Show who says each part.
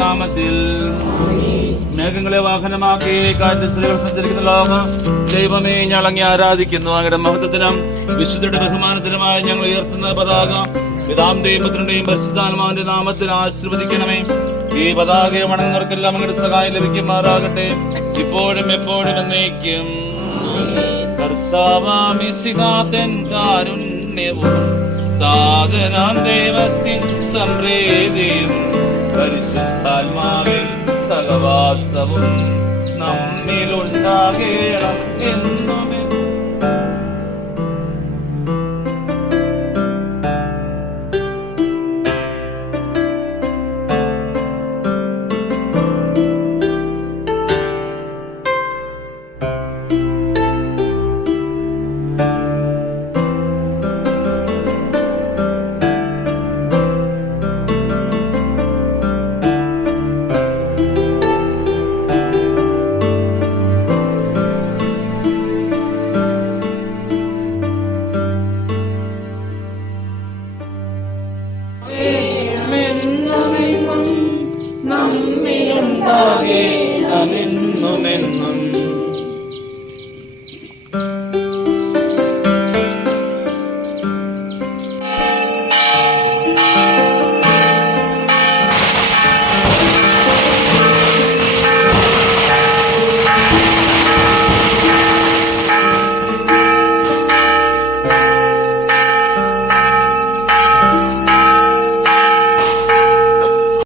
Speaker 1: നാമത്തിൽ മേഘങ്ങളെ വാഹനമാക്കി കാറ്റ് സ്ത്രീകൾ സഞ്ചരിക്കുന്ന ലോകം ദൈവമേ ഞങ്ങളങ്ങി ആരാധിക്കുന്നു. അങ്ങയുടെ മഹത്വത്തിനും വിശുദ്ധയുടെ ബഹുമാനത്തിനുമായി ഞങ്ങൾ ഉയർത്തുന്ന പതാക പിതാവിന്റെയും പുത്രന്റെയും പരിശുദ്ധാത്മാവിന്റെ നാമത്തിൽ ആശീർവദിക്കണമേ. ഈ പതാകയെ വണങ്ങുന്നവർക്കെല്ലാം അങ്ങയുടെ സഹായം ലഭിക്കുമാറാകട്ടെ. ഇപ്പോഴും എപ്പോഴും എന്നേക്കും. കർത്താവാമിസികാത്തൻ കാരുണ്യവും സാധനാം ദൈവത്തിൻ സംപ്രീതിയും പരിശുദ്ധാത്മാവിൽ സഹവാസവും നമ്മിലുണ്ടാകേണം നമ്മിലുണ്ടാകേണമെന്നുമെന്നും